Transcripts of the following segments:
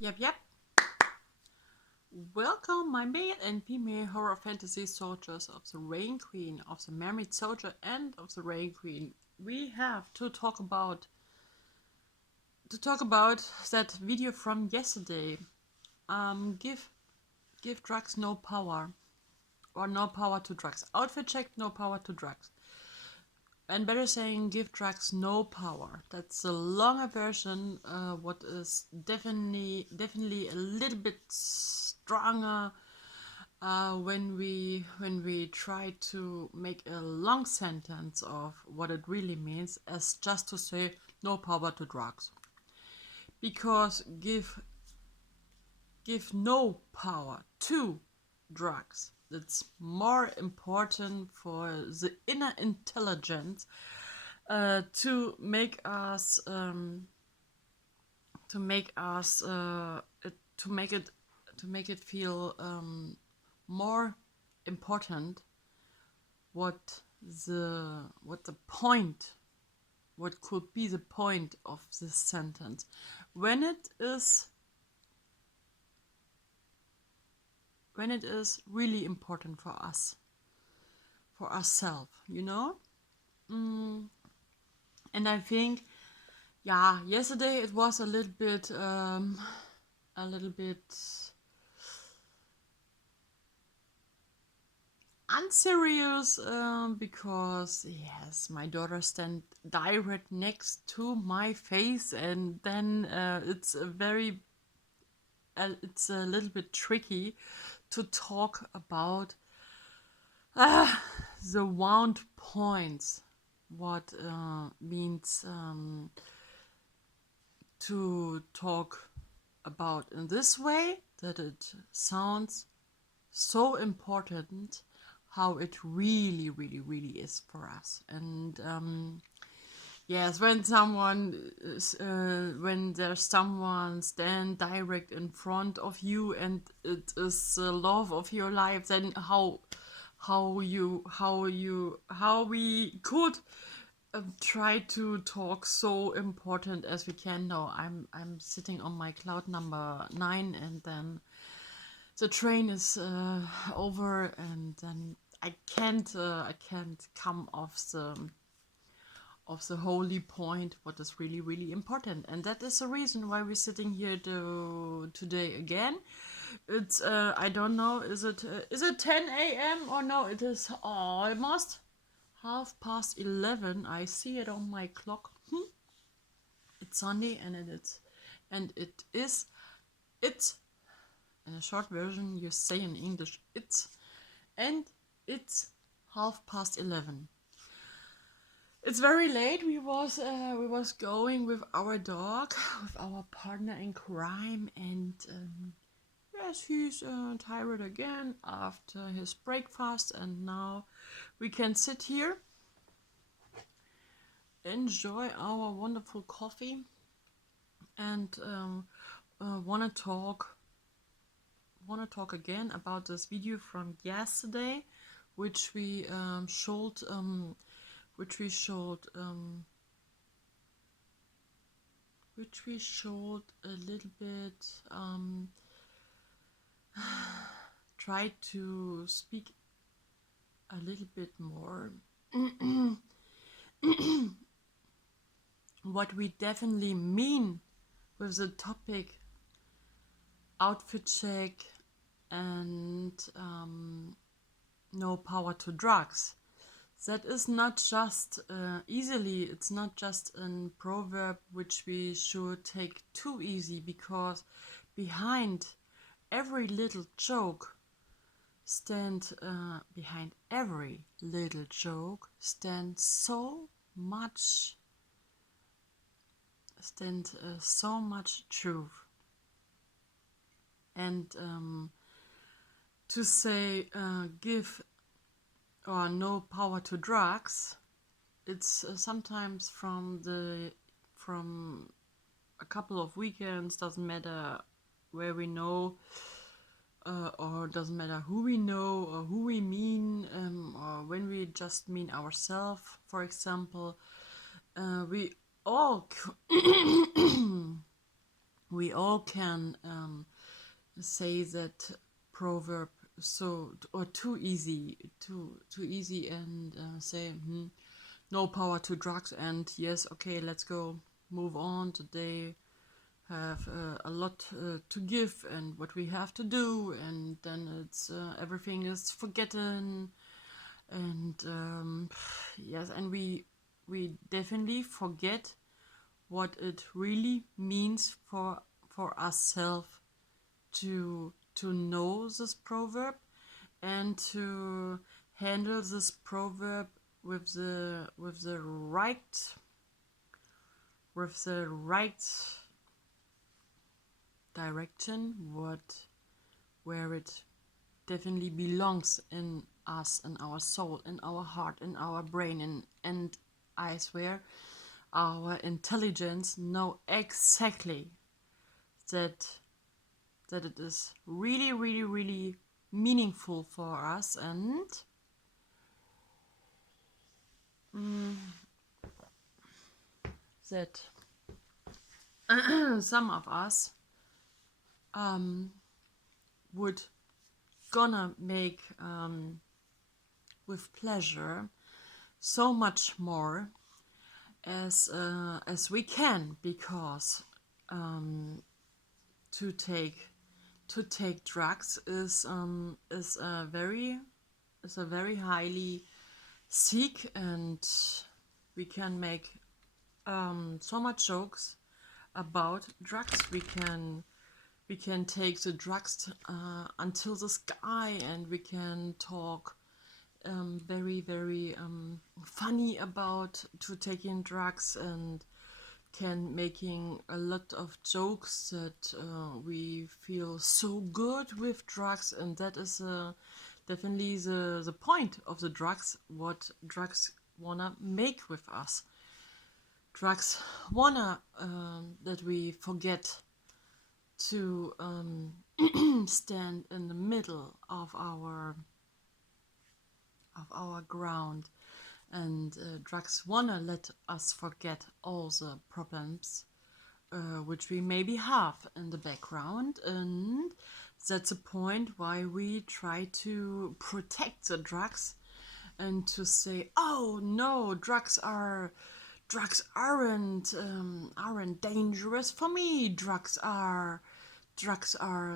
Yep. Welcome, my male and female horror fantasy soldiers of the Rain Queen, of the Mermaid soldier, and of the Rain Queen. We have to talk about that video from yesterday. Give drugs no power, or no power to drugs. Outfit check, no power to drugs. And better saying, give drugs no power. That's the longer version. What is definitely a little bit stronger when we try to make a long sentence of what it really means, as just to say no power to drugs. Because give no power to drugs. It's more important for the inner intelligence to make us to make it feel more important what the point, what could be the point of this sentence when it is really important for us, for ourselves, and I think, yesterday it was a little bit unserious, because yes, my daughter stand direct next to my face, and then it's a little bit tricky to talk about the wound points, what means to talk about in this way, that it sounds so important, how it really is for us. And yes, when there's someone stand direct in front of you and it is the love of your life, then how we could try to talk so important as we can. No, I'm sitting on my cloud number 9, and then the train is over, and then I can't come off the holy point, what is really important. And that is the reason why we're sitting here today again. It's I don't know, is it 10 a.m. or no? It is almost 11:30. I see it on my clock. It's Sunday, and it's in a short version you say in English it's 11:30. It's very late. We was going with our dog, with our partner in crime, and yes, he's tired again after his breakfast, and now we can sit here, enjoy our wonderful coffee, and wanna talk again about this video from yesterday, which we showed a little bit, try to speak a little bit more what we definitely mean with the topic outfit check and no power to drugs. That is not just it's not just a proverb which we should take too easy, because behind every little joke stands so much truth. And to say give or no power to drugs, it's sometimes from a couple of weekends, doesn't matter where we know, or doesn't matter who we know or who we mean, or when we just mean ourselves, for example. We all we all can say that proverb so, or too easy, and say no power to drugs, and yes, okay, let's go, move on. Today have a lot to give and what we have to do, and then it's everything is forgotten, and yes, and we definitely forget what it really means for ourselves to know this proverb, and to handle this proverb with the right direction, where it definitely belongs in us, in our soul, in our heart, in our brain, and I swear our intelligence know exactly that it is really, really, really meaningful for us, and that some of us would gonna make with pleasure so much more as we can, because to take drugs is a very highly seek, and we can make so much jokes about drugs. We can take the drugs until the sky, and we can talk very, very funny about to taking drugs, and can making a lot of jokes that we feel so good with drugs, and that is definitely the point of the drugs, what drugs wanna make with us. Drugs wanna that we forget to stand in the middle of our ground, and drugs wanna let us forget all the problems which we maybe have in the background, and that's the point why we try to protect the drugs, and to say, oh no, drugs aren't dangerous for me. Drugs are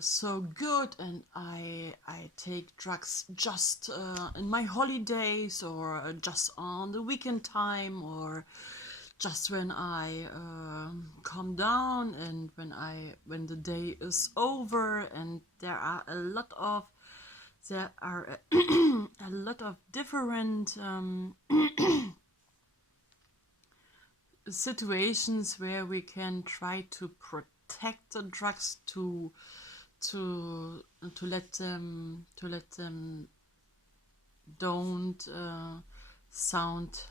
so good, and I take drugs just in my holidays, or just on the weekend time, or just when I calm down, and when the day is over, and there are a lot of a lot of different situations where we can try to protect the drugs, to let them don't sound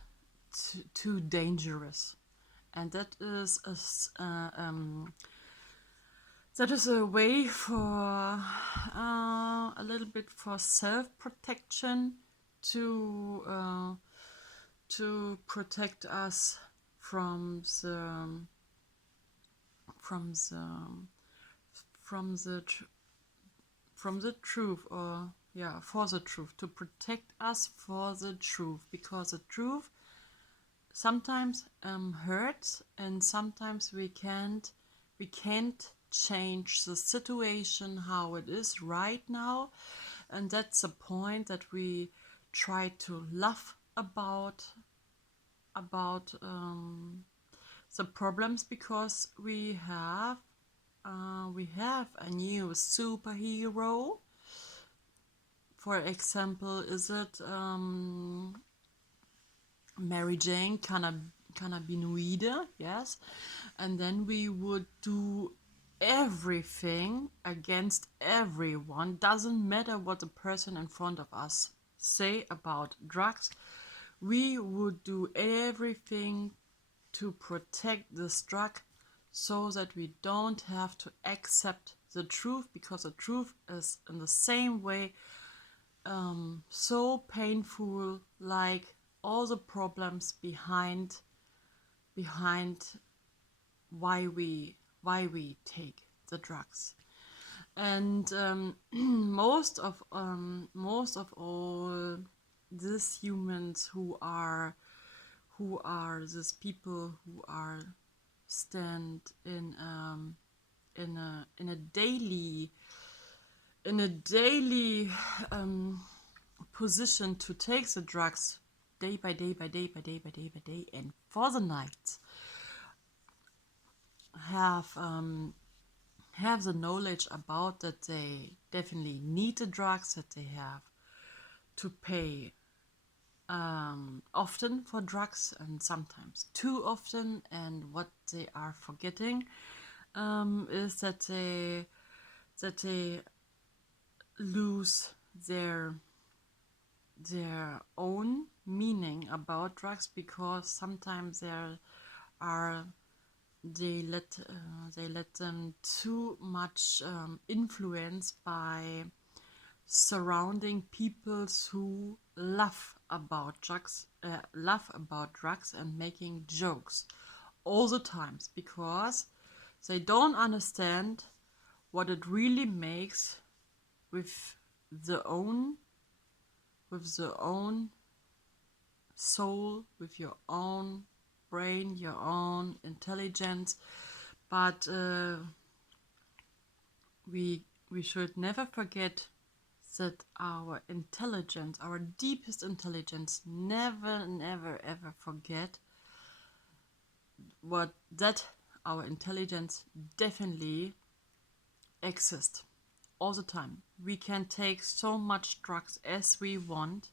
too dangerous, and that is a way for a little bit for self-protection, to protect us from from the from the from the truth, or yeah, for the truth, to protect us for the truth, because the truth sometimes hurts, and sometimes we can't change the situation how it is right now, and that's the point that we try to laugh about the problems, because we have a new superhero. For example, is it Mary Jane cannabinoide? Yes, and then we would do everything against everyone. Doesn't matter what the person in front of us say about drugs. We would do everything to protect this drug, so that we don't have to accept the truth, because the truth is in the same way so painful, like all the problems behind why we we take the drugs. And most of all, these humans who are these people who are stand in a daily position to take the drugs day by day by day by day by day by day, and for the night have the knowledge about that they definitely need the drugs, that they have to pay often for drugs and sometimes too often, and what they are forgetting is that they lose their own meaning about drugs, because sometimes are they let them too much influence by surrounding people who laugh about drugs and making jokes all the times, because they don't understand what it really makes with the own soul, with your own brain, your own intelligence. But we should never forget that our intelligence, our deepest intelligence, never ever forget what that our intelligence definitely exists all the time. We can take so much drugs as we want,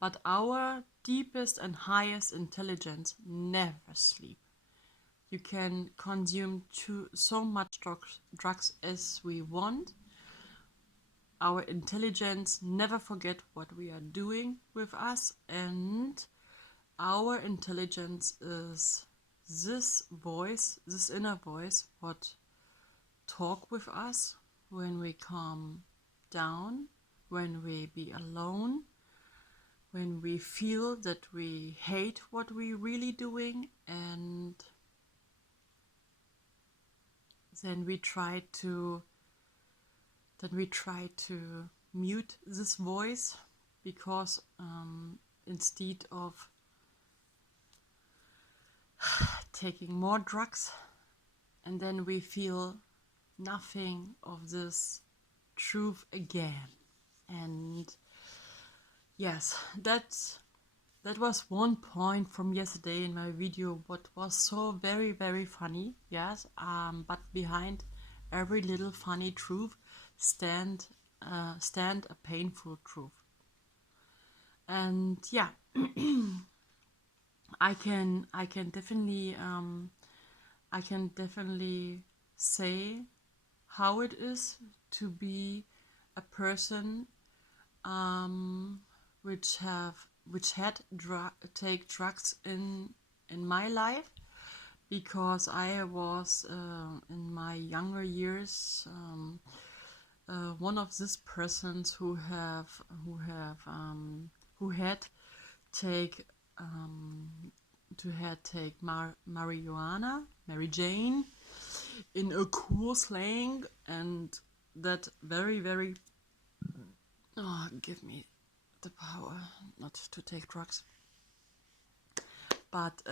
but our deepest and highest intelligence never sleep. You can consume so much drugs as we want. Our intelligence never forget what we are doing with us, and our intelligence is this voice, this inner voice, what talk with us when we calm down, when we be alone, when we feel that we hate what we really doing, and then we try to mute this voice, because instead of taking more drugs, and then we feel nothing of this truth again. And yes, that was one point from yesterday in my video, what was so very funny. Yes, but behind every little funny truth stand a painful truth. And yeah, I can definitely say how it is to be a person which had take drugs in my life, because I was in my younger years one of these persons who had take marijuana, Mary Jane, in a cool slang, and that very give me the power not to take drugs. But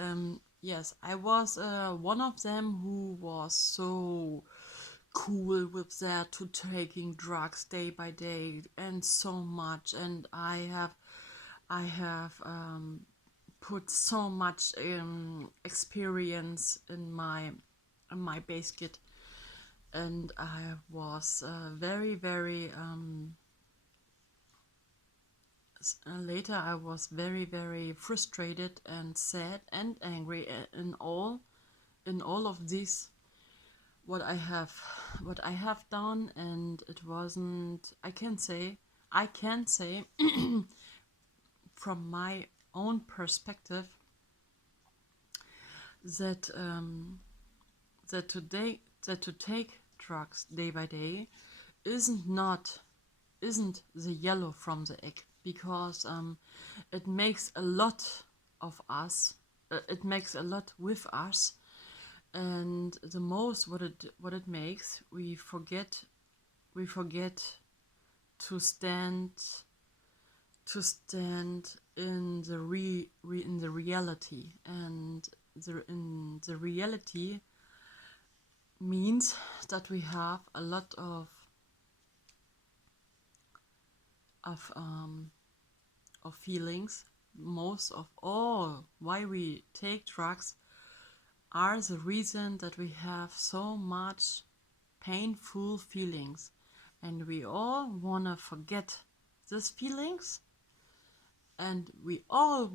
yes, I was one of them who was so cool with that, to taking drugs day by day and so much, and I have put so much experience in my basket, and I was very later I was very frustrated and sad and angry in all of this what I have done. And it wasn't, I can say from my own perspective that to take drugs day by day isn't the yellow from the egg, because it makes a lot of us, it makes a lot with us, And the most what it makes, we forget to stand in the in the reality. And in the reality means that we have a lot of um, of feelings. Most of all, why we take drugs are the reason that we have so much painful feelings, and we all wanna forget these feelings, and we all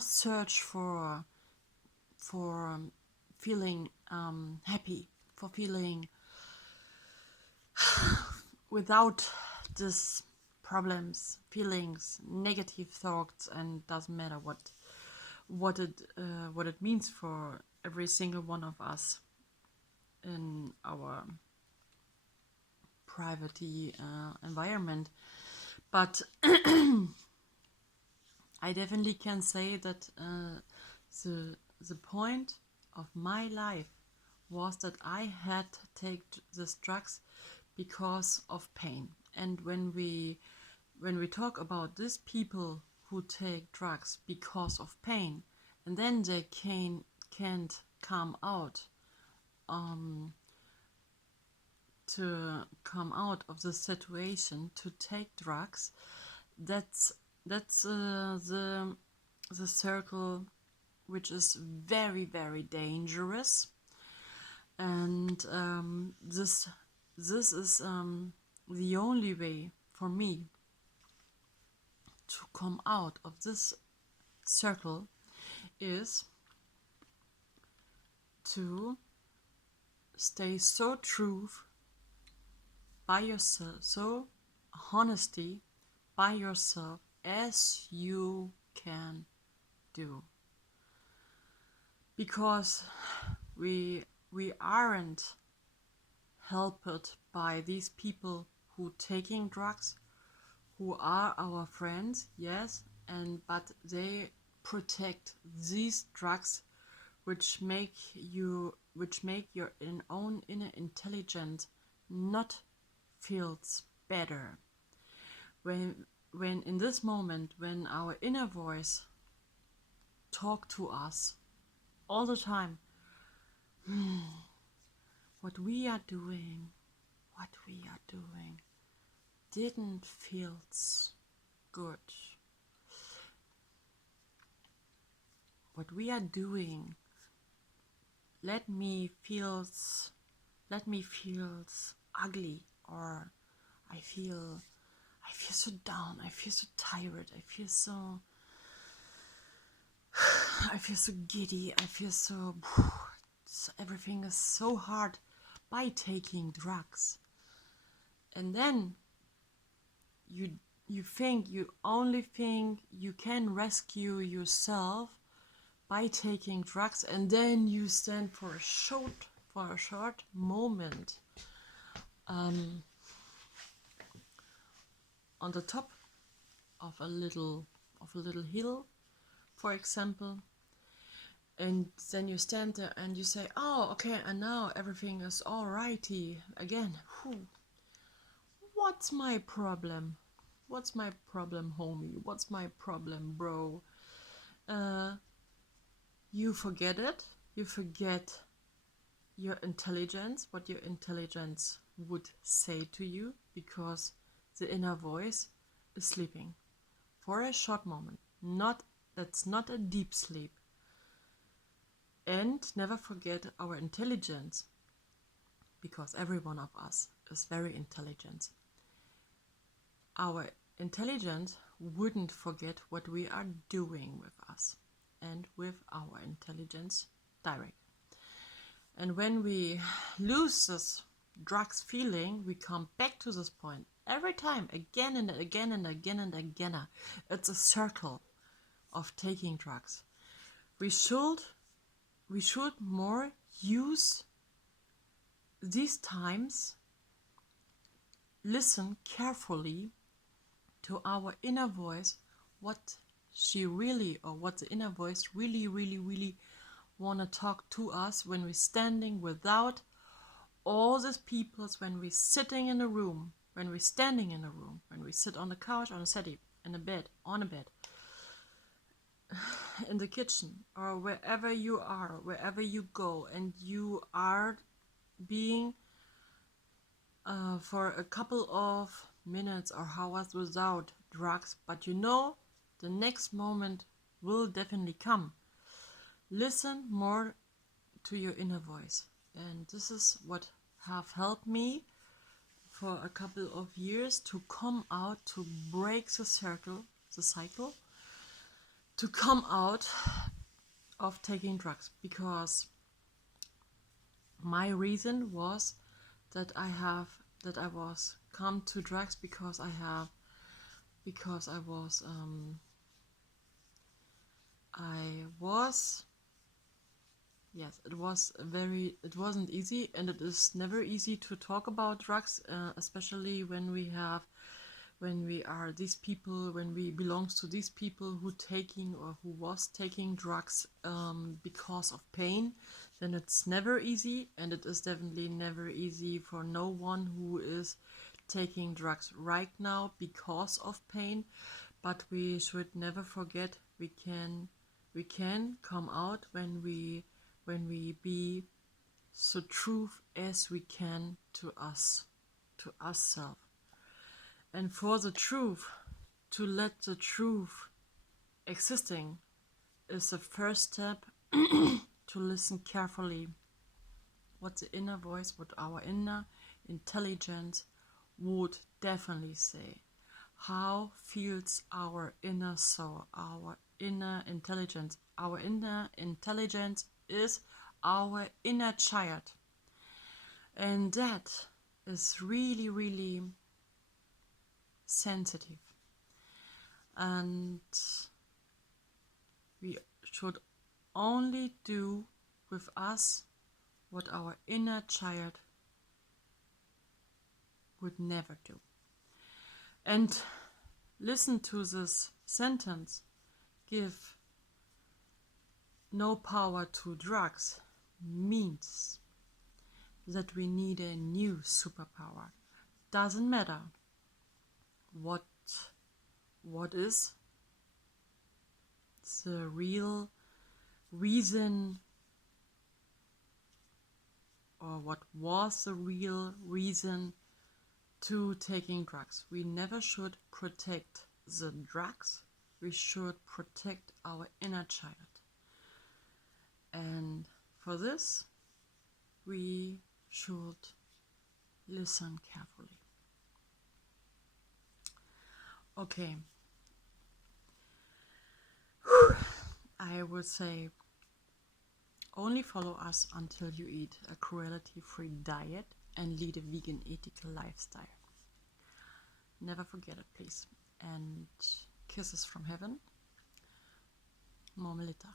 search for feeling happy, for feeling without this problems, feelings, negative thoughts, and doesn't matter what it means for every single one of us in our private environment. But I definitely can say that the point of my life was that I had to take these drugs because of pain. And when we talk about these people who take drugs because of pain, and then they can't come out to come out of the situation to take drugs, that's the circle which is very, very dangerous. And this is the only way for me to come out of this circle is to stay so true by yourself, so honesty by yourself as you can do. Because we aren't helped by these people who taking drugs, who are our friends, yes, but they protect these drugs which make your own inner intelligence not feels better. When in this moment, when our inner voice talk to us all the time, what we are doing didn't feel good. What we are doing let me feels ugly, or I feel so down, I feel so tired, I feel so giddy, I feel so everything is so hard by taking drugs. And then you only think you can rescue yourself by taking drugs, and then you stand for a short moment on the top of a little hill, for example, and then you stand there and you say, oh, okay, and now everything is alrighty again. What's my problem? What's my problem, homie? What's my problem, bro? You forget it. You forget your intelligence, what your intelligence would say to you, because the inner voice is sleeping for a short moment. That's not a deep sleep. And never forget our intelligence, because every one of us is very intelligent. Our intelligence wouldn't forget what we are doing with us and with our intelligence direct. And when we lose this drugs feeling, we come back to this point every time, again and again and again and again. It's a circle of taking drugs. We should more use these times, listen carefully to our inner voice, what she really, or what the inner voice really want to talk to us when we're standing without all these peoples, when we're sitting in a room, when we're standing in a room, when we sit on the couch, on a settee, in a bed, on a bed, in the kitchen, or wherever you are, wherever you go, and you are being for a couple of minutes or hours without drugs, but you know the next moment will definitely come. Listen more to your inner voice, and this is what have helped me for a couple of years to come out, to break the cycle, to come out of taking drugs, because my reason was that I was come to drugs because I was yes, it wasn't easy, and it is never easy to talk about drugs, especially when we are these people, when we belongs to these people who taking or who was taking drugs because of pain. Then it's never easy, and it is definitely never easy for no one who is taking drugs right now because of pain. But we should never forget we can come out when we be so truth as we can to ourselves. And for the truth, to let the truth existing is the first step to listen carefully what the inner voice, what our inner intelligence would definitely say. How feels our inner soul, our inner intelligence? Our inner intelligence is our inner child. And that is really, really sensitive. And we should only do with us what our inner child would never do. And listen to this sentence: give no power to drugs means that we need a new superpower. Doesn't matter what is the real reason, or what was the real reason to taking drugs. We never should protect the drugs. We should protect our inner child. And for this, we should listen carefully. Okay. I would say only follow us until you eat a cruelty-free diet and lead a vegan ethical lifestyle. Never forget it, please. And kisses from heaven. More Melitta.